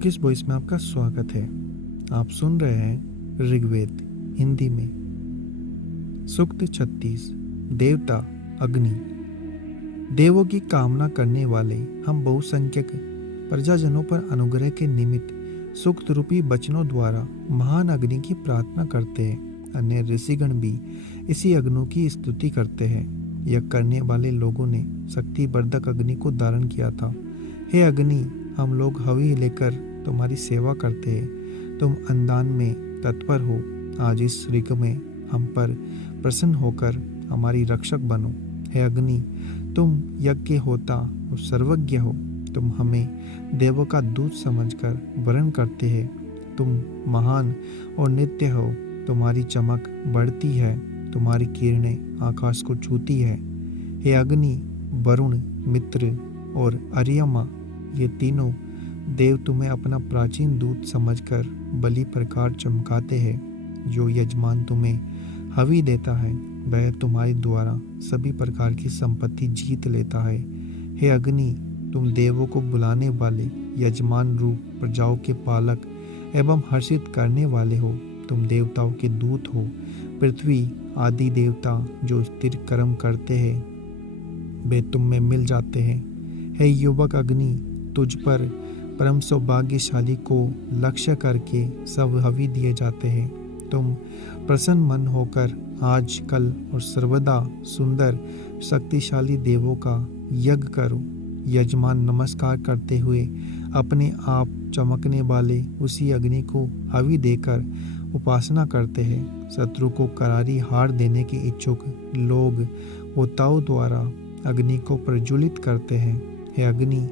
Lokesh voice में आपका स्वागत है। आप सुन रहे हैं ऋग्वेद हिंदी में। सूक्त 36। देवता अग्नि। देवों की कामना करने वाले हम बहुसंख्यक प्रजाजनों पर अनुग्रह के निमित्त सूक्त रूपी वचनों द्वारा महान अग्नि की प्रार्थना करते हैं। अन्य ऋषिगण भी इसी अग्नि की स्तुति करते हैं। यह करने वाले लोगों ने शक्तिवर्धक अग्नि को धारण किया था। हे अग्नि, हम लोग हवि लेकर तुम्हारी सेवा करते हैं। तुम अंदान में तत्पर हो। आज इस ऋग में हम पर प्रसन्न होकर हमारी रक्षक बनो। हे अग्नि, तुम यज्ञ होता और सर्वज्ञ हो। तुम हमें देवों का दूत समझकर वरण करते हैं। तुम महान और नित्य हो। तुम्हारी चमक बढ़ती है। तुम्हारी किरणें आकाश को छूती है। हे अग्नि, वरुण, मित्र और अर्यमा, ये तीनों देव तुम्हें अपना प्राचीन दूत समझकर बलि प्रकार चमकाते हैं। जो यजमान तुम्हें हवि देता है वह तुम्हारे द्वारा सभी प्रकार की संपत्ति जीत लेता है। हे अग्नि, तुम देवों को बुलाने वाले यजमान रूप प्रजाओं के पालक एवं हर्षित करने वाले हो। तुम देवताओं के दूत हो। पृथ्वी आदि देवता जो स्थिर कर्म करते हैं वे तुम में मिल जाते हैं। हे युवक अग्नि, तुझ पर परम सौभाग्यशाली को लक्ष्य करके सब हवि दिए जाते हैं। तुम प्रसन्न मन होकर आज, कल और सर्वदा सुंदर शक्तिशाली देवों का यज्ञ करो। यजमान नमस्कार करते हुए अपने आप चमकने वाले उसी अग्नि को हवि देकर उपासना करते हैं। शत्रु को करारी हार देने के इच्छुक लोग होताओं द्वारा अग्नि को प्रज्वलित करते हैं। हे अग्नि,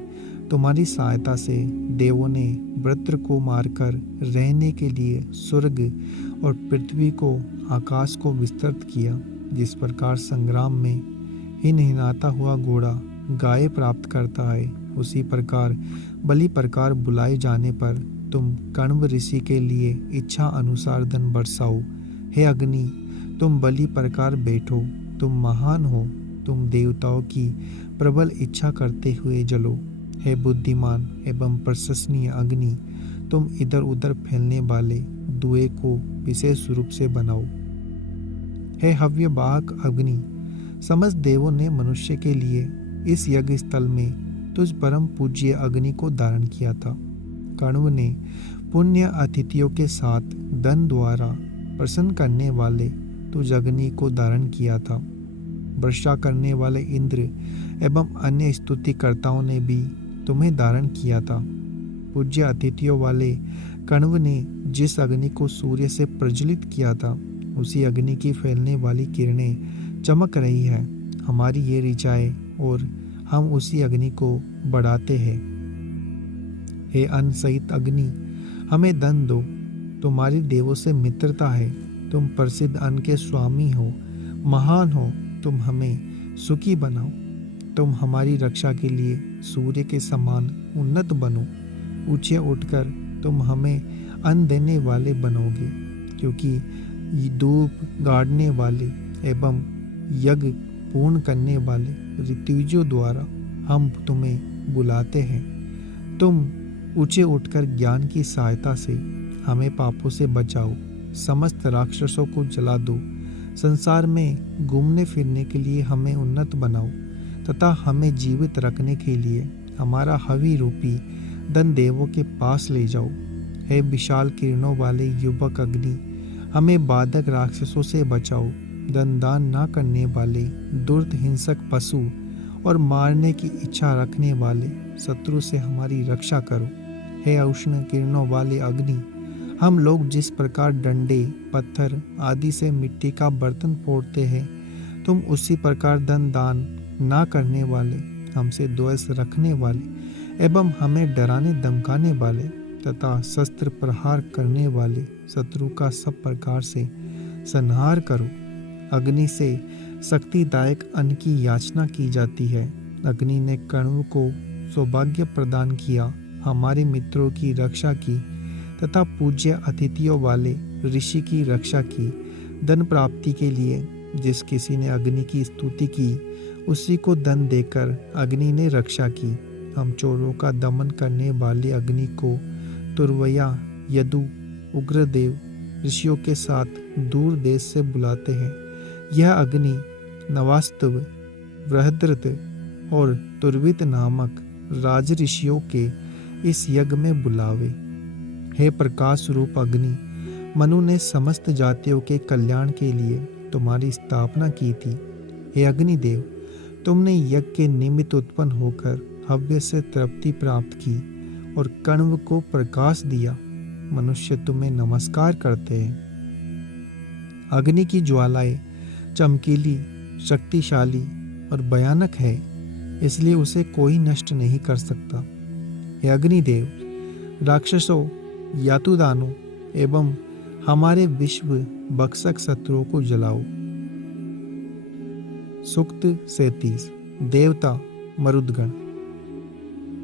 तुम्हारी सहायता से देवों ने वृत्र को मारकर रहने के लिए स्वर्ग और पृथ्वी को, आकाश को विस्तृत किया। जिस प्रकार संग्राम में हिनहिनाता हुआ घोड़ा गाय प्राप्त करता है, उसी प्रकार बलि प्रकार बुलाए जाने पर तुम कण्व ऋषि के लिए इच्छा अनुसार धन बरसाओ। हे अग्नि, तुम बलि प्रकार बैठो। तुम महान हो। तुम देवताओं की प्रबल इच्छा करते हुए जलो। हे बुद्धिमान एवं प्रशंसनीय अग्नि, तुम इधर उधर फैलने वाले धुएं को विशेष रूप से बनाओ। हे हव्यवाहक अग्नि, समस्त देवों ने मनुष्य के लिए इस यज्ञ स्थल में तुझ परम पूज्य अग्नि को धारण किया था। कण्व ने पुण्य अतिथियों के साथ धन द्वारा प्रसन्न करने वाले तुझ अग्नि को धारण किया था। वर्षा करने वाले इंद्र एवं अन्य स्तुतिकर्ताओं ने भी तुम्हें धारण किया था। पूज्य अतिथियों वाले कण्व ने जिस अग्नि को सूर्य से प्रज्वलित किया था, उसी अग्नि की फैलने वाली किरणें चमक रही है। हमारी ये ऋचाएं और हम उसी अग्नि को बढ़ाते हैं। हे अन्न सहित अग्नि, हमें धन दो। तुम्हारी देवों से मित्रता है। तुम प्रसिद्ध अन्न के स्वामी हो, महान हो। तुम हमें सुखी बनाओ। तुम हमारी रक्षा के लिए सूर्य के समान उन्नत बनो। ऊंचे उठकर तुम हमें अन्न देने वाले बनोगे, क्योंकि धूप गाड़ने वाले एवं यज्ञ पूर्ण करने वाले ऋतुजों द्वारा हम तुम्हें बुलाते हैं। तुम ऊंचे उठकर ज्ञान की सहायता से हमें पापों से बचाओ। समस्त राक्षसों को जला दो। संसार में घूमने फिरने के लिए हमें उन्नत बनाओ तथा हमें जीवित रखने के लिए हमारा हवि रूपी धन देवों के पास ले जाओ। हे विशाल किरणों वाले युवक अग्नि, हमें बाधक राक्षसों से बचाओ। धन दान ना करने वाले दुर्द हिंसक पशु और मारने की इच्छा रखने वाले शत्रु से हमारी रक्षा करो। हे उष्ण किरणों वाले अग्नि, हम लोग जिस प्रकार डंडे, पत्थर आदि से मिट्टी का बर्तन फोड़ते हैं, तुम उसी प्रकार धन दान ना करने वाले, हमसे द्वेष रखने वाले एवं हमें डराने धमकाने वाले तथा शस्त्र प्रहार करने वाले शत्रु का सब प्रकार से संहार करो। अग्नि से शक्तिदायक अन्न की याचना की जाती है। अग्नि ने कण्व को सौभाग्य प्रदान किया, हमारे मित्रों की रक्षा की तथा पूज्य अतिथियों वाले ऋषि की रक्षा की। धन प्राप्ति के लिए जिस किसी ने अग्नि की स्तुति की, उसी को धन देकर अग्नि ने रक्षा की। हम चोरों का दमन करने वाले अग्नि को तुर्वया, यदु, उग्रदेव ऋषियों के साथ दूर देश से बुलाते हैं। यह अग्नि नवास्तव, बृहद्रथ और तुर्वित नामक राज ऋषियों के इस यज्ञ में बुलावे। हे प्रकाश रूप अग्नि, मनु ने समस्त जातियों के कल्याण के लिए तुम्हारी स्थापना की थी। हे अग्निदेव, तुमने यज्ञ के निमित्त उत्पन्न होकर हव्य से तृप्ति प्राप्त की और कण्व को प्रकाश दिया। मनुष्य तुम्हें नमस्कार करते हैं। अग्नि की ज्वालाएं चमकीली, शक्तिशाली और भयानक है, इसलिए उसे कोई नष्ट नहीं कर सकता। हे अग्निदेव, राक्षसों, यातुदानों एवं हमारे विश्व भक्षक शत्रुओं को जलाओ। सूक्त 37। देवता मरुदगण।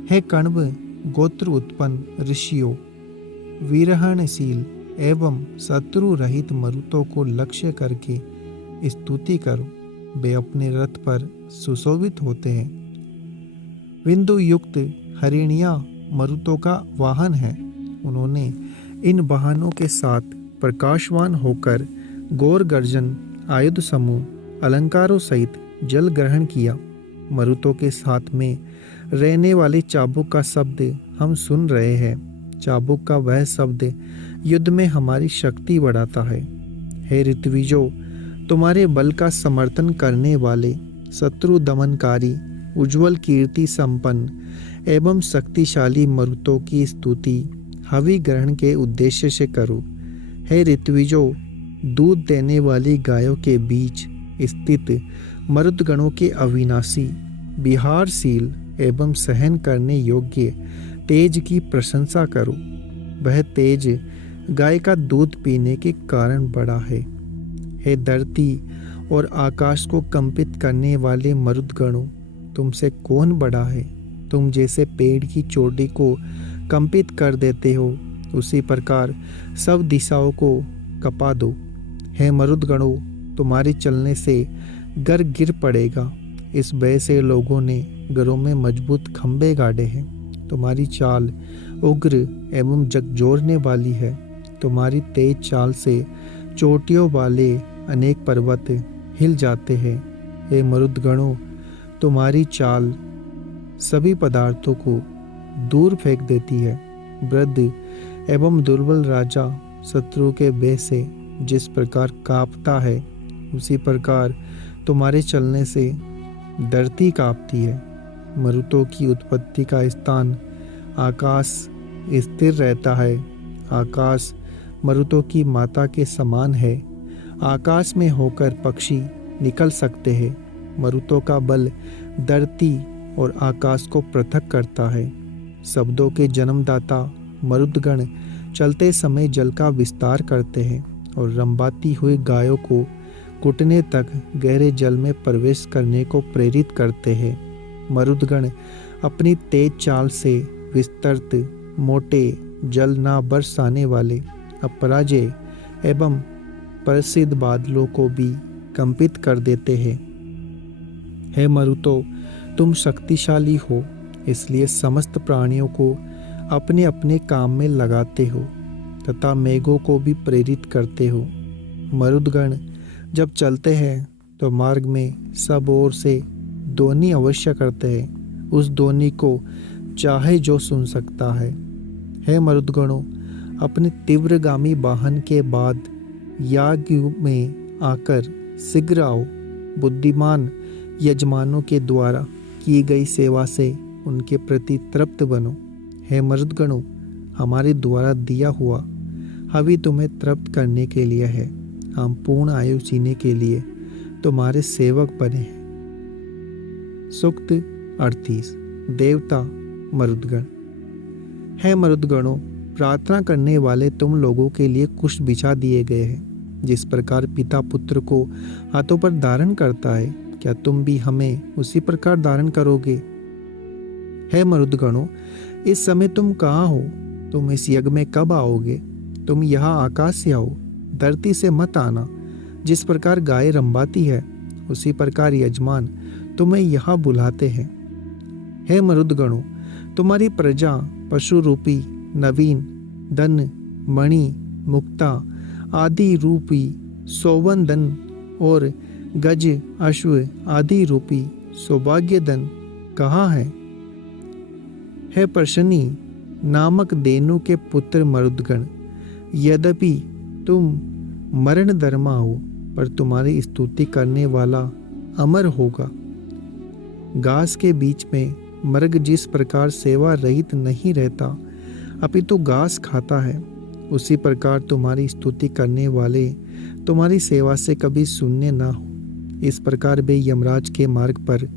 हे कण्व गोत्र उत्पन्न ऋषियों, वीरहणशील एवं शत्रु रहित मरुतों को लक्ष्य करके स्तुति करो। वे अपने रथ पर सुशोभित होते हैं। बिंदु युक्त हरिणियां मरुतों का वाहन है। उन्होंने इन वाहनों के साथ प्रकाशवान होकर गौर गर्जन, आयुध समूह, अलंकारों सहित जल ग्रहण किया। मरुतों के साथ में रहने वाले चाबुक का शब्द हम सुन रहे हैं। चाबुक का वह शब्द युद्ध में हमारी शक्ति बढ़ाता है। हे ऋत्विजों, तुम्हारे बल का समर्थन करने वाले, शत्रु दमनकारी, उज्ज्वल कीर्ति संपन्न एवं शक्तिशाली मरुतों की स्तुति हवि ग्रहण के उद्देश्य से करो। हे ऋत्विजों, दूध देने वाली गायों के बीच स्थित मरुदगणों के अविनाशी, विहारशील एवं सहन करने योग्य तेज की प्रशंसा करो। वह तेज गाय का दूध पीने के कारण बड़ा है। हे धरती और आकाश को कंपित करने वाले मरुदगणों, तुमसे कौन बड़ा है? तुम जैसे पेड़ की चोटी को कंपित कर देते हो, उसी प्रकार सब दिशाओं को कपा दो। हे मरुदगणों, तुम्हारे चलने से घर गिर पड़ेगा। इस भय से लोगों ने घरों में मजबूत खंभे गाड़े हैं। तुम्हारी चाल उग्र एवं झकझोरने वाली है। तुम्हारी तेज चाल से चोटियों वाले अनेक पर्वत हिल जाते हैं। हे मरुदगणों, तुम्हारी चाल सभी पदार्थों को दूर फेंक देती है। वृद्ध एवं दुर्बल राजा शत्रु के भय से जिस प्रकार कांपता है, उसी प्रकार तुम्हारे चलने से धरती कांपती है। मरुतों की उत्पत्ति का स्थान आकाश स्थिर रहता है। आकाश मरुतों की माता के समान है। आकाश में होकर पक्षी निकल सकते हैं। मरुतों का बल धरती और आकाश को पृथक करता है। शब्दों के जन्मदाता मरुदगण चलते समय जल का विस्तार करते हैं और रंबाती हुई गायों को घुटने तक गहरे जल में प्रवेश करने को प्रेरित करते हैं। मरुदगण अपनी तेज चाल से विस्तृत, मोटे, जल ना बरसाने वाले, अपराजय एवं प्रसिद्ध बादलों को भी कंपित कर देते हैं। हे मरुतो, तुम शक्तिशाली हो, इसलिए समस्त प्राणियों को अपने अपने काम में लगाते हो तथा मेघों को भी प्रेरित करते हो। मरुदगण जब चलते हैं तो मार्ग में सब ओर से ध्वनि अवश्य करते हैं। उस ध्वनि को चाहे जो सुन सकता है। हे मरुदगणों, अपने तीव्रगामी वाहन के बाद याज्ञ में आकर शीघ्र आओ। बुद्धिमान यजमानों के द्वारा की गई सेवा से उनके प्रति तृप्त बनो। हे मरुदगणों, हमारे द्वारा दिया हुआ हवि तुम्हें तृप्त करने के लिए है। हम पूर्ण आयु जीने के लिए तुम्हारे सेवक बने हैं। सूक्त 38। देवता मरुदगण। हे मरुदगणों, प्रार्थना करने वाले तुम लोगों के लिए कुश बिछा दिए गए हैं। जिस प्रकार पिता पुत्र को हाथों पर धारण करता है, क्या तुम भी हमें उसी प्रकार धारण करोगे? हे मरुदगणों, इस समय तुम कहाँ हो? तुम इस यज्ञ में कब आओगे? तुम यहाँ आकाश से आओ, धरती से मत आना। जिस प्रकार गाय रंबाती है, उसी प्रकार यजमान तुम्हें यहाँ बुलाते हैं। हे मरुदगणों, तुम्हारी प्रजा पशु रूपी नवीन धन, मणि, मुक्ता आदि रूपी सौवन धन और गज, अश्व आदि रूपी सौभाग्य धन कहाँ है? हे प्रशनी नामक देनु के पुत्र मरुदगण, यद्यपि तुम मरण धर्मा हो, पर तुम्हारी स्तुति करने वाला अमर होगा। घास के बीच में मृग जिस प्रकार सेवा रहित नहीं रहता अपितु घास खाता है, उसी प्रकार तुम्हारी स्तुति करने वाले तुम्हारी सेवा से कभी शून्य ना हो। इस प्रकार वे यमराज के मार्ग पर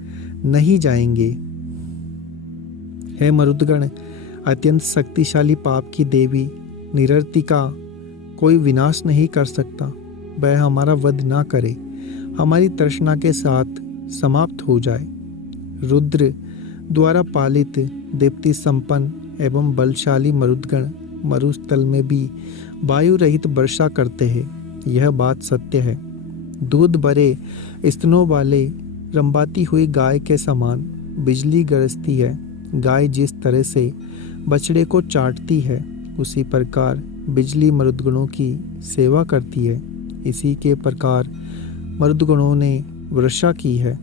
नहीं जाएंगे। हे मरुदगण, अत्यंत शक्तिशाली पाप की देवी निरर्तिका कोई विनाश नहीं कर सकता। वह हमारा वध ना करे, हमारी तृष्णा के साथ समाप्त हो जाए। रुद्र द्वारा पालित दीप्ति संपन्न एवं बलशाली मरुदगण मरुस्थल में भी वायु रहित वर्षा करते हैं। यह बात सत्य है। दूध भरे स्तनों वाले रंबाती हुई गाय के समान बिजली गरजती है। गाय जिस तरह से बछड़े को चाटती है, उसी प्रकार बिजली मरुदगणों की सेवा करती है। इसी के प्रकार मरुदगणों ने वर्षा की है।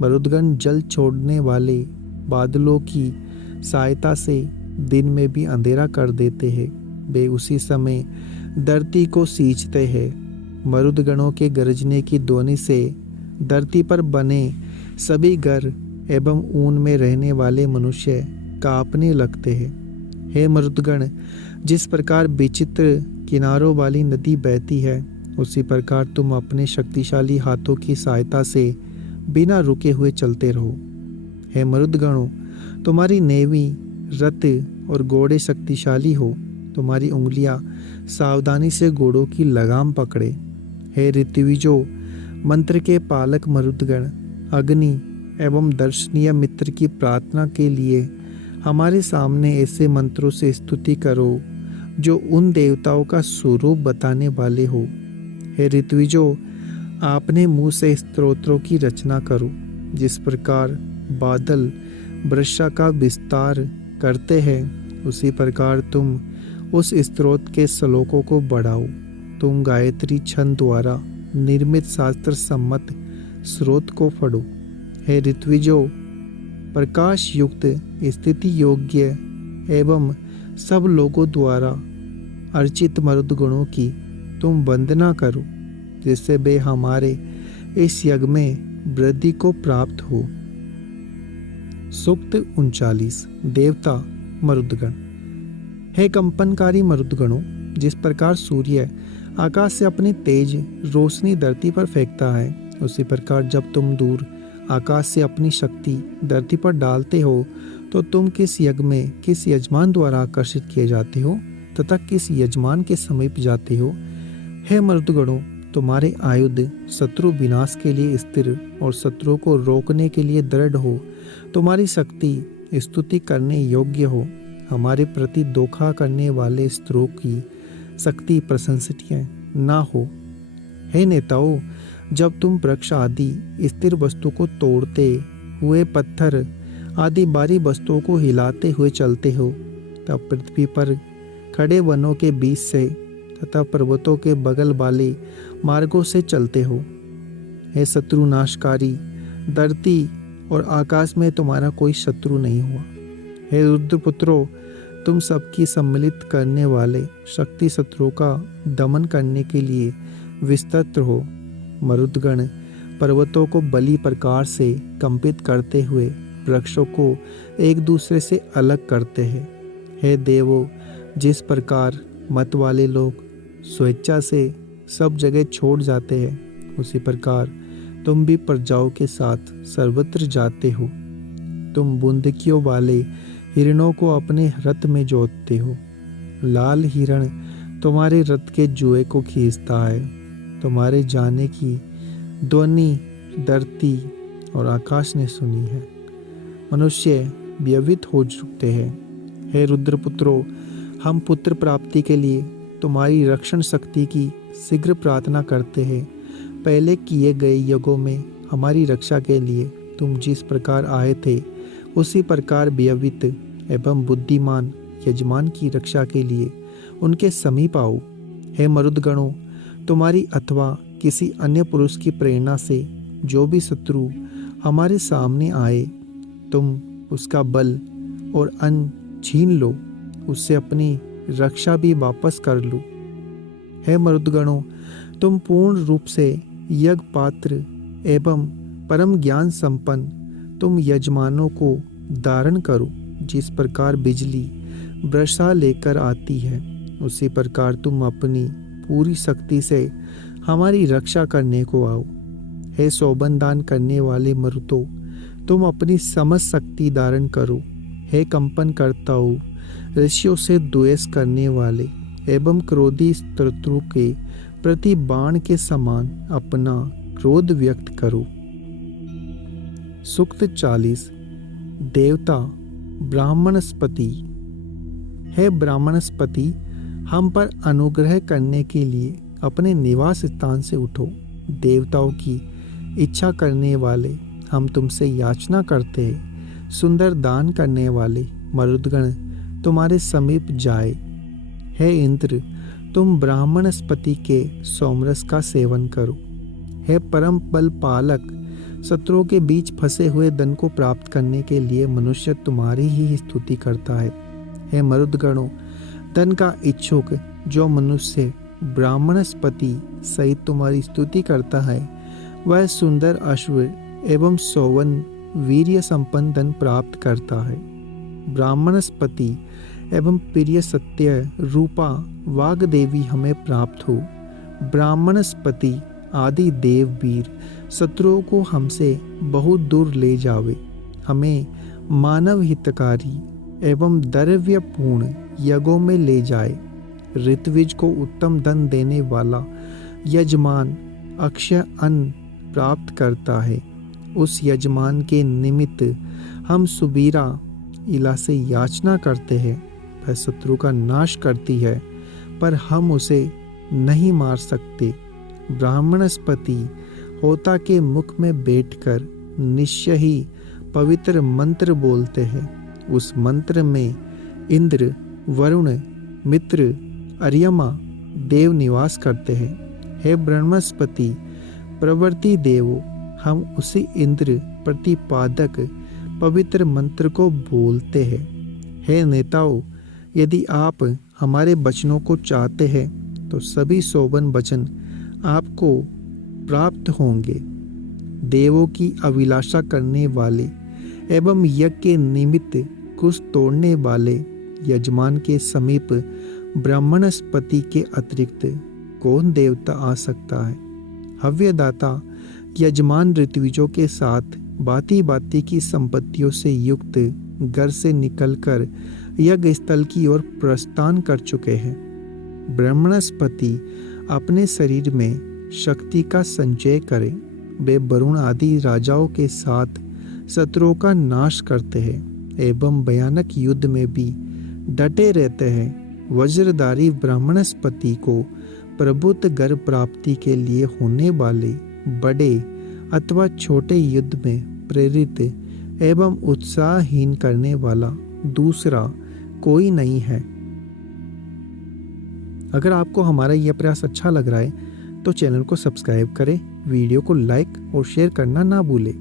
मरुदगण जल छोड़ने वाले बादलों की सहायता से दिन में भी अंधेरा कर देते हैं। वे उसी समय धरती को सींचते हैं। मरुदगणों के गरजने की ध्वनि से धरती पर बने सभी घर एवं ऊन में रहने वाले मनुष्य कांपने लगते हैं। हे मरुदगण, जिस प्रकार विचित्र किनारों वाली नदी बहती है, उसी प्रकार तुम अपने शक्तिशाली हाथों की सहायता से बिना रुके हुए चलते रहो। हे मरुदगणों, तुम्हारी नेवी, रथ और घोड़े शक्तिशाली हो। तुम्हारी उंगलियां सावधानी से घोड़ों की लगाम पकड़े। हे ऋत्विजो, मंत्र के पालक मरुदगण, अग्नि एवं दर्शनीय मित्र की प्रार्थना के लिए हमारे सामने ऐसे मंत्रों से स्तुति करो जो उन देवताओं का स्वरूप बताने वाले हो। हे ऋत्विजो, आपने मुंह से स्तोत्रों की रचना करो। जिस प्रकार बादल वर्षा का विस्तार करते हैं, उसी प्रकार तुम उस स्तोत्र के श्लोकों को बढ़ाओ। तुम गायत्री छंद द्वारा निर्मित शास्त्र सम्मत स्रोत को पढ़ो। हे ऋत्विजो, प्रकाश युक्त स्थिति योग्य एवं सब लोगों द्वारा अर्चित मरुदगणों की तुम वंदना करो, जिससे वे हमारे इस यज्ञ में वृद्धि को प्राप्त हो। सूक्त 39। देवता मरुदगण। हे कंपनकारी मरुदगणों, जिस प्रकार सूर्य आकाश से अपनी तेज रोशनी धरती पर फेंकता है, उसी प्रकार जब तुम दूर आकाश से अपनी शक्ति धरती पर डालते हो, तो तुम किस यज्ञ में किस यजमान द्वारा आकर्षित किए जाते हो तथा किस यजमान के समीप जाते हो। हे मरुदगणों, तुम्हारे आयुध शत्रु विनाश के लिए स्थिर और शत्रुओं को रोकने के लिए दृढ़ हो। तुम्हारी शक्ति स्तुति करने योग्य हो। हमारे प्रति धोखा करने वाले स्त्रों की शक्ति प्रशंसनीय ना हो। हे नेताओं, जब तुम वृक्ष आदि स्थिर वस्तु को तोड़ते हुए पत्थर आदि भारी वस्तुओं को हिलाते हुए चलते हो, तब पृथ्वी पर खड़े वनों के बीच से तथा पर्वतों के बगल वाले मार्गों से चलते हो। हे शत्रु नाशकारी, धरती और आकाश में तुम्हारा कोई शत्रु नहीं हुआ। हे रुद्रपुत्रों, तुम सबकी सम्मिलित करने वाले शक्ति शत्रुओं का दमन करने के लिए विस्तृत हो। मरुदगण पर्वतों को बली प्रकार से कंपित करते हुए वृक्षों को एक दूसरे से अलग करते हैं। हे देवो, जिस प्रकार मत वाले लोग स्वेच्छा से सब जगह छोड़ जाते हैं, उसी प्रकार तुम भी प्रजाओं के साथ सर्वत्र जाते हो। तुम बुंदकियों वाले हिरणों को अपने रथ में जोतते हो। लाल हिरण तुम्हारे रथ के जुए को खींचता है। तुम्हारे जाने की ध्वनि धरती और आकाश ने सुनी है। मनुष्य व्यवित हो चुके हैं। हे रुद्रपुत्रों, हम पुत्र प्राप्ति के लिए तुम्हारी रक्षण शक्ति की शीघ्र प्रार्थना करते हैं। पहले किए गए यज्ञों में हमारी रक्षा के लिए तुम जिस प्रकार आए थे, उसी प्रकार व्यवित एवं बुद्धिमान यजमान की रक्षा के लिए उनके समीप आओ। हे मरुदगणों, तुम्हारी अथवा किसी अन्य पुरुष की प्रेरणा से जो भी शत्रु हमारे सामने आए, तुम उसका बल और अन्न छीन लो, उससे अपनी रक्षा भी वापस कर लो। हे मरुदगणों, तुम पूर्ण रूप से यज्ञ पात्र एवं परम ज्ञान संपन्न तुम यजमानों को धारण करो। जिस प्रकार बिजली वर्षा लेकर आती है, उसी प्रकार तुम अपनी पूरी शक्ति से हमारी रक्षा करने को आओ। हे शोभन दान करने वाले मरुतों, तुम अपनी समस्त शक्ति धारण करो। हे कंपन करताओ, ऋषियों से द्वेष करने वाले एवं क्रोधी शत्रु के प्रति बाण के समान अपना क्रोध व्यक्त करो। सूक्त 40। देवता ब्राह्मणस्पति। हे ब्राह्मणस्पति, हम पर अनुग्रह करने के लिए अपने निवास स्थान से उठो। देवताओं की इच्छा करने वाले, हम तुमसे याचना करते हैं। सुंदर दान करने वाले मरुदगण तुम्हारे समीप जाए। हे इंद्र, तुम ब्राह्मणस्पति के सोमरस का सेवन करो। हे परम बल पालक, शत्रुओं के बीच फंसे हुए धन को प्राप्त करने के लिए मनुष्य तुम्हारी ही स्तुति करता है। हे मरुदगणों, धन का इच्छुक जो मनुष्य ब्राह्मणस्पति सहित तुम्हारी स्तुति करता है, वह सुंदर अश्व एवं सौवन वीर्य संपन्न धन प्राप्त करता है। ब्राह्मणस्पति एवं प्रिय सत्य रूपा वाग देवी हमें प्राप्त हो। ब्राह्मणस्पति आदि देव वीर शत्रुओं को हमसे बहुत दूर ले जावे। हमें मानव हितकारी एवं द्रव्यपूर्ण यज्ञों में ले जाए। ऋत्विज को उत्तम धन देने वाला यजमान अक्षय अन्न प्राप्त करता है। उस यजमान के निमित्त हम सुबीरा इला से याचना करते हैं। वह शत्रु का नाश करती है, पर हम उसे नहीं मार सकते। ब्राह्मणस्पति होता के मुख में बैठकर निश्चय ही पवित्र मंत्र बोलते हैं। उस मंत्र में इंद्र, वरुण, मित्र, अर्यमा देव निवास करते हैं। हे ब्रह्मस्पति प्रवृत्ति देवो, हम उसी इंद्र प्रतिपादक पवित्र मंत्र को बोलते हैं। हे नेताओं, यदि आप हमारे वचनों को चाहते हैं तो सभी शोभन वचन आपको प्राप्त होंगे। देवों की अभिलाषा करने वाले एवं यज्ञ के निमित्त कुछ तोड़ने वाले यजमान के समीप ब्राह्मणस्पति के अतिरिक्त कौन देवता आ सकता है। हव्यदाता यजमान ऋत्विजों के साथ बाती बाती की संपत्तियों से युक्त घर से निकलकर यज्ञ स्थल की ओर प्रस्थान कर चुके हैं। ब्राह्मणस्पति अपने शरीर में शक्ति का संचय करें। वे वरुण आदि राजाओं के साथ शत्रुओं का नाश करते हैं एवं भयानक युद्ध में भी डटे रहते हैं। वज्रधारी ब्राह्मणस्पति को प्रभुत्व गर्भ प्राप्ति के लिए होने वाले बड़े अथवा छोटे युद्ध में प्रेरित एवं उत्साहहीन करने वाला दूसरा कोई नहीं है। अगर आपको हमारा यह प्रयास अच्छा लग रहा है तो चैनल को सब्सक्राइब करें, वीडियो को लाइक और शेयर करना ना भूलें।